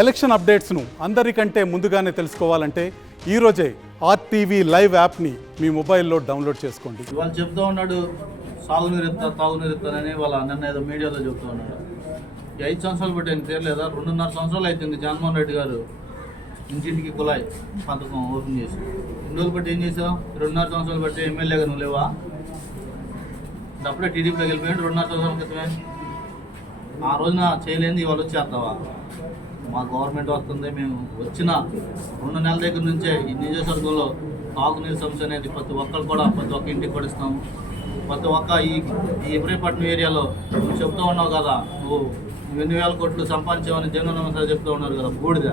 Election అప్డేట్స్ను అందరికంటే ముందుగానే తెలుసుకోవాలంటే ఈరోజే ఆర్టీవీ లైవ్ యాప్ని మీ మొబైల్లో డౌన్లోడ్ చేసుకోండి. వాళ్ళు చెప్తూ ఉన్నాడు సాగునీరు ఇస్తా తాగునీరు ఇస్తానని వాళ్ళ అన్న ఏదో మీడియాలో చెప్తూ ఉన్నాడు. 5 సంవత్సరాలు బట్టి ఆయన తీరలేదా? 2.5 సంవత్సరాలు అవుతుంది జగన్మోహన్ రెడ్డి గారు ఇంటింటికి కుళాయి పథకం ఓపెన్ చేసి. 2 రోజులు బట్టి ఏం చేసావు? 2.5 సంవత్సరాలు బట్టి ఎమ్మెల్యేగా నువ్వు లేవా? అప్పుడే టీడీపీలోకి వెళ్ళిపోయాడు 2.5 సంవత్సరాల క్రితమే. ఆ రోజున చేయలేని ఇవాళ వచ్చేస్తావా? మా గవర్నమెంట్ వస్తుంది, మేము వచ్చిన 2 నెలల దగ్గర నుంచే ఈ నియోజకవర్గంలో తాగునీరు సమస్య అనేది ప్రతి ఒక్కరు కూడా ప్రతి ఒక్క ఇంటికి కూడా ఇస్తాము. ప్రతి ఒక్క ఈ ఇబ్రహీంపట్నం ఏరియాలో నువ్వు చెప్తూ ఉన్నావు కదా, నువ్వు 8,000 కోట్లు సంపాదించామని జగన్ సార్ చెప్తూ ఉన్నారు కదా, బూడిద.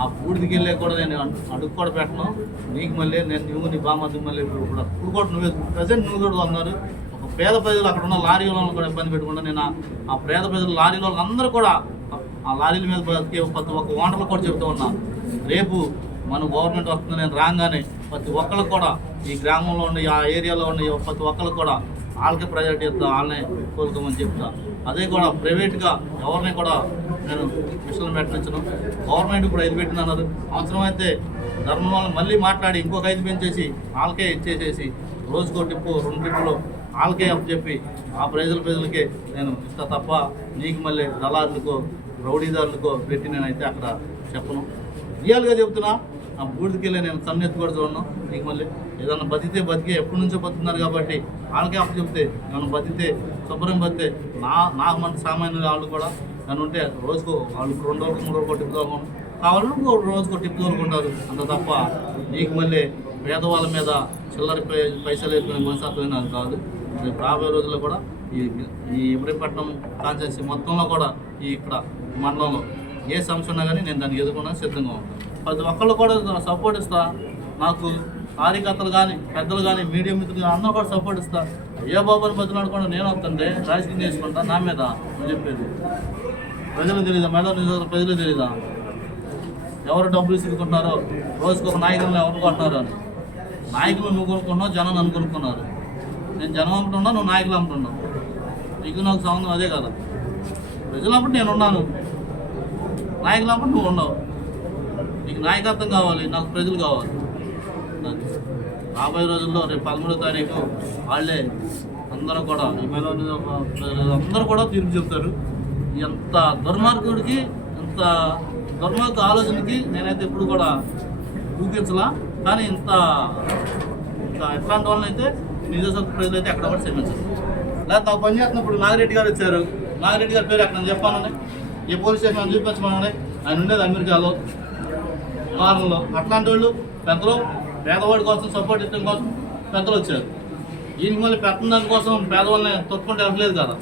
ఆ బూడిదికి వెళ్ళే కూడా నేను అడుగు కూడా పెట్టను నీకు. మళ్ళీ నువ్వు నీ బామ్మద్దు మళ్ళీ ఇప్పుడు కూడా నువ్వే ప్రజెంట్ నువ్వు కూడా అన్నారు. ఒక పేద ప్రజలు అక్కడ ఉన్న లారీ వాళ్ళని కూడా ఇబ్బంది పెట్టకుండా నేను ఆ పేద ప్రజలు లారీ వాళ్ళు అందరూ కూడా ఆ లారీల మీద ప్రతి ఒక్క ఓనర్లు కూడా చెప్తూ ఉన్నా, రేపు మన గవర్నమెంట్ వస్తుంది నేను రాగానే ప్రతి ఒక్కరికి కూడా ఈ గ్రామంలో ఉండే ఆ ఏరియాలో ఉండే ప్రతి ఒక్కరికి కూడా వాళ్ళకే ప్రయారిటీ ఇస్తా, వాళ్ళనే కోరుకోమని చెప్తా. అదే కూడా ప్రైవేట్గా ఎవరిని కూడా నేను మిషన్లు పెట్టించను. గవర్నమెంట్ కూడా 5 పెట్టిన అన్నారు. అవసరమైతే ధర్మం వాళ్ళని మళ్ళీ మాట్లాడి ఇంకొక 5 పెంచేసి వాళ్ళకే ఇచ్చేసేసి రోజుకో టిప్పు 2 టిప్పులు వాళ్ళకే అప్పచెప్పి ఆ ప్రజలకే నేను ఇస్తా తప్ప నీకు మళ్ళీ దళారులకో రౌడీదారులకో పెట్టి నేనైతే అక్కడ చెప్పను. రియల్గా చెప్తున్నా, ఆ బూడిదికెళ్ళి నేను కన్నెత్తి కూడా చూడను. నీకు మళ్ళీ ఏదన్నా బతికితే బతికే ఎప్పటి నుంచో బతుకుతున్నారు కాబట్టి వాళ్ళకే అప్పు చెప్తే నన్ను బతికితే శుభ్రం బతితే నాకు మన సామాన్య వాళ్ళు కూడా నన్ను ఉంటే రోజుకో వాళ్ళు 2 రోజులు 3 రోజులు టిప్పు తోలుకోను కావాలని రోజుకో టిప్పు తోలుకుంటారు అంత తప్ప నీకు మళ్ళీ పేదవాళ్ళ మీద చిల్లర పైసలు వేసుకునే మనస్తత్వం నాకు కాదు. రేపు రాబోయే రోజుల్లో కూడా ఈ ఇబ్రహీంపట్నం కాన్స్టిట్యున్సీ మొత్తంలో కూడా ఇక్కడ మండలంలో ఏ సమస్య ఉన్నా కానీ నేను దాన్ని ఎదుర్కొన్నా సిద్ధంగా ఉంటాను. ప్రతి ఒక్కళ్ళు కూడా సపోర్ట్ ఇస్తా. నాకు కార్యకర్తలు కానీ పెద్దలు కానీ మీడియా మిత్రులు కానీ అందరూ కూడా సపోర్ట్ ఇస్తా. ఏ బాబుని బతులాడుకుండా నేను వస్తుంటే రాజకీయం చేసుకుంటా నా మీద నువ్వు చెప్పేది ప్రజలు తెలీదా? ప్రజలు తెలీదా ఎవరు డబ్బులు ఇసుకుంటున్నారో? రోజుకు ఒక నాయకులను ఎవరు కొంటున్నారు అని. నాయకులు నువ్వు కొనుక్కుంటున్నావు, జనం నన్ను కొనుక్కున్నారు. నేను జనం అమ్ముతున్నా, నువ్వు నాయకులు అమ్ముతున్నావు. నీకు నాకు సంబంధం అదే కదా. ప్రజలప్పుడు నేను ఉన్నాను, నాయకులప్పుడు నువ్వు ఉన్నావు. నీకు నాయకత్వం కావాలి, నాకు ప్రజలు కావాలి. రాబోయే రోజుల్లో రేపు 13వ తారీఖు వాళ్ళే అందరూ కూడా ఈమెలో అందరూ కూడా తీర్పు చెప్తారు. ఎంత దుర్మార్గుడికి ఎంత దుర్మార్గ ఆలోచనకి నేనైతే ఎప్పుడు కూడా ఊపించలా. కానీ ఎట్లాంటి వాళ్ళని అయితే నిజస్వత ప్రజలు అయితే ఎక్కడ కూడా క్షమించారు. లేదా నాకు పని చేస్తున్నప్పుడు నాగిరెడ్డి గారు వచ్చారు. నాగిరెడ్డి గారి పేరు ఎక్కడ చెప్పానని ఏ పోలీస్ స్టేషన్ చూపించమని ఆయన ఉండేది అమెరికాలో వారంలో. అట్లాంటి వాళ్ళు పెద్దలు పేదవాడి కోసం సపోర్ట్ ఇవ్వడం కోసం పెద్దలు వచ్చారు. ఈయనకి మళ్ళీ పెట్టిన దానికోసం పేదవాళ్ళని తొత్తుకుంటే అవ్వలేదు కదా.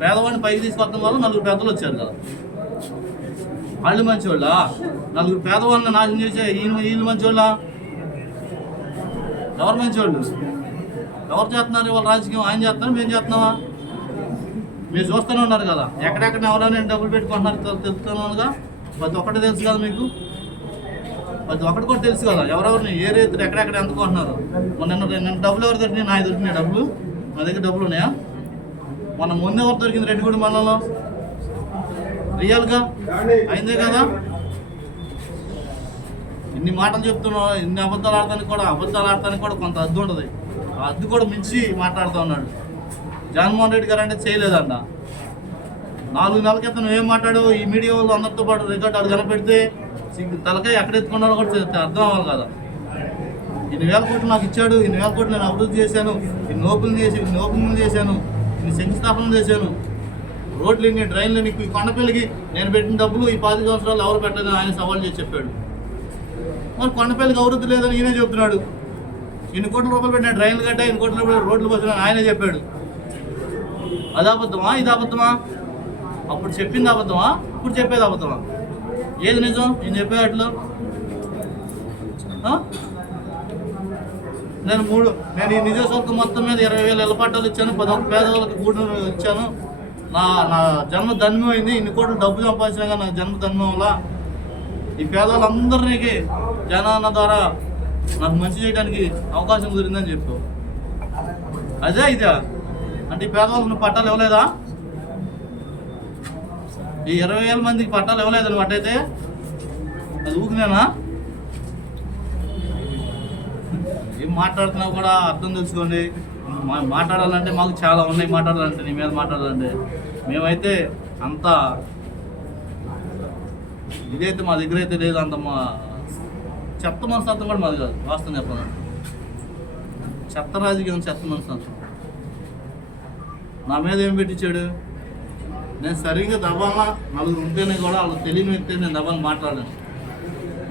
పేదవాడిని పైకి తీసుకొస్తాం వల్ల 4 పెద్దలు వచ్చారు కదా. వాళ్ళు మంచివాళ్ళ? 4 పేదవాళ్ళని నాశనం చేసే వీళ్ళు మంచివాళ్ళ? ఎవరు మంచివాళ్ళు? ఎవరు చేస్తున్నారు వాళ్ళ రాజకీయం? ఆయన చేస్తున్నారు, మేము చేస్తున్నావా? మీరు చూస్తూనే ఉన్నారు కదా, ఎక్కడెక్కడ ఎవరైనా డబ్బులు పెట్టుకుంటున్నారు తెలుస్తున్నానుగా. ప్రతి ఒక్కటి తెలుసు కదా మీకు, ప్రతి ఒక్కటి కూడా తెలుసు కదా ఎవరెవరిని ఏ రైతులు ఎక్కడెక్కడ ఎందుకుంటున్నారు. నిన్న డబ్బులు ఎవరు దొరికినాయి? నాకు దొరికినాయి డబ్బులు. నా దగ్గర డబ్బులు ఉన్నాయా? మొన్న ముందు ఎవరు దొరికింది? రెడ్డిగూడి మండలంలో రియల్గా అయిందే కదా. ఇన్ని మాటలు చెప్తున్నావు, ఇన్ని అబద్ధాలు ఆడటానికి కూడా కొంత అద్దు ఉంటుంది. ఆ అద్దు కూడా మించి మాట్లాడుతూ ఉన్నాడు. జగన్మోహన్ రెడ్డి గారు అంటే చేయలేదంట. 4 నెలల క్రితం నువ్వేం మాట్లాడు ఈ మీడియా వాళ్ళు అందరితో పాటు రికార్డు అడు కనపెడితే తలకాయ ఎక్కడ ఎత్తుకున్నారో కూడా అర్థం అవ్వాలి కదా. 2,000 కోట్లు నాకు ఇచ్చాడు, 2,000 కోట్లు నేను అభివృద్ధి చేశాను, ఇన్ని ఓపెనింగ్ చేశాను, ఇన్ని శంకుస్థాపన చేశాను, రోడ్లు ఇన్ని డ్రైన్లు ఇన్ని. ఈ కొండపల్లికి నేను పెట్టిన డబ్బులు ఈ 10 సంవత్సరాలు ఎవరు పెట్టలేదని ఆయన సవాల్ చేసి చెప్పాడు. మరి కొండపల్లికి అభివృద్ధి లేదని ఈయనే చెప్తున్నాడు. ఇన్ని కోట్ల రూపాయలు పెట్టిన డ్రైన్లు కట్టా, ఇన్ని కోట్ల రూపాయలు రోడ్లు పోతున్నాను ఆయనే చెప్పాడు. అది అబద్ధమా? ఇది అబద్ధమా? అప్పుడు చెప్పింది అబద్ధమా? ఇప్పుడు చెప్పేది అబద్ధమా? ఏది నిజం? నేను చెప్పేటట్లు నేను ఈ నిజస్వర్గం మొత్తం మీద 20,000 ఇళ్ల పట్టాలు ఇచ్చాను, 11 పేదవాళ్ళకి గూడు ఇచ్చాను. నా జన్మ ధన్యమైంది. ఇన్ని కోట్లు డబ్బు సంపాదించినా కానీ నా జన్మ ధన్యం వల్ల ఈ పేదవాళ్ళందరికీ జనాన్న ద్వారా నాకు మంచి చేయడానికి అవకాశం కుదిరిందని చెప్పావు. అదే ఇదే అంటే ఈ పేదవాళ్ళకు నువ్వు పట్టాలు ఇవ్వలేదా? ఈ 20,000 మందికి పట్టాలు ఇవ్వలేదని పట్టయితే అది ఊకినేనా? ఏం మాట్లాడుతున్నావు కూడా అర్థం తెలుసుకోండి. మాట్లాడాలంటే మాకు చాలా ఉన్నాయి, మాట్లాడాలంటే నీ మీద మాట్లాడాలంటే మేమైతే అంత ఇదైతే మా దగ్గర అయితే లేదు. అంత మా చెత్త మనస్తత్వం కూడా మాది కాదు. వాస్తవం చెప్పాలంటే చెత్త రాజకీయం, చెత్త మనస్తత్వం. నా మీద ఏం పెట్టించాడు? నేను సరిగ్గా దబాలా నలుగురు ఉంటేనే కూడా వాళ్ళకి తెలియని వ్యక్తి నేను దబాలు మాట్లాడాను.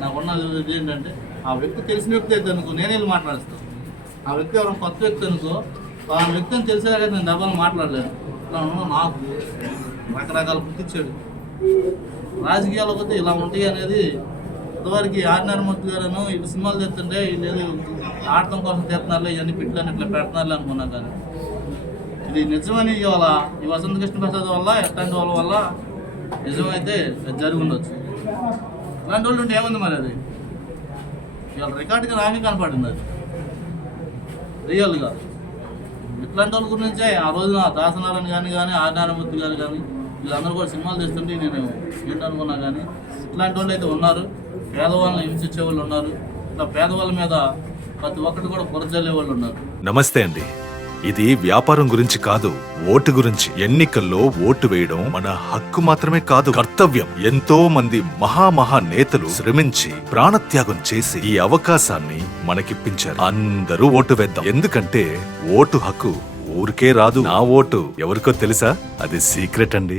నాకున్న ఇది ఏంటంటే ఆ వ్యక్తి తెలిసిన వ్యక్తి అయితే అనుకో నేనే వెళ్ళి మాట్లాడిస్తాను. ఆ వ్యక్తి ఎవరైనా కొత్త వ్యక్తి అనుకో ఆ వ్యక్తిని తెలిసేదాకా నేను దబాలు మాట్లాడలేను. ఇట్లా నాకు రకరకాలు పుట్టించాడు. రాజకీయాలు పోతే ఇలా ఉంటాయి అనేది ఇంతవరకు ఆర్నారమూర్తి గారు ఇటు సినిమాలు తెస్తుంటే లేదు ఆడటం కోసం తెస్తున్నారు, ఇవన్నీ పిట్లని ఇట్లా పెడుతున్నారు అనుకున్నా. కానీ ఇది నిజమని ఇవాళ ఈ వసంత కృష్ణ ప్రసాద్ వల్ల ఎట్లాంటి వాళ్ళ వల్ల నిజమైతే జరిగి ఉండొచ్చు. ఇలాంటి వాళ్ళు ఉంటే ఏముంది మరి? అది ఇవాళ రికార్డుగా నాకే కనపడింది. అది రియల్గా ఇట్లాంటి వాళ్ళ గురించే ఆ రోజున దాసనారాయణ కానీ ఆర్నారమూర్తి గారు కానీ వీళ్ళందరూ కూడా సినిమాలు తెస్తుంటే నేను ఏంటనుకున్నా. కానీ ఇట్లాంటి వాళ్ళు అయితే ఉన్నారు, పేదవాళ్ళని హింసించే వాళ్ళు ఉన్నారు, ఇట్లా పేదవాళ్ళ మీద ప్రతి ఒక్కటి కూడా పొరజల్లే వాళ్ళు ఉన్నారు. నమస్తే అండి. ఇది వ్యాపారం గురించి కాదు, ఓటు గురించి. ఎన్నికల్లో ఓటు వేయడం మన హక్కు మాత్రమే కాదు, కర్తవ్యం. ఎంతో మంది మహా నేతలు శ్రమించి ప్రాణత్యాగం చేసి ఈ అవకాశాన్ని మనకిప్పించారు. అందరూ ఓటు వేద్దాం. ఎందుకంటే ఓటు హక్కు ఊరికే రాదు. నా ఓటు ఎవరికో తెలుసా? అది సీక్రెట్ అండి.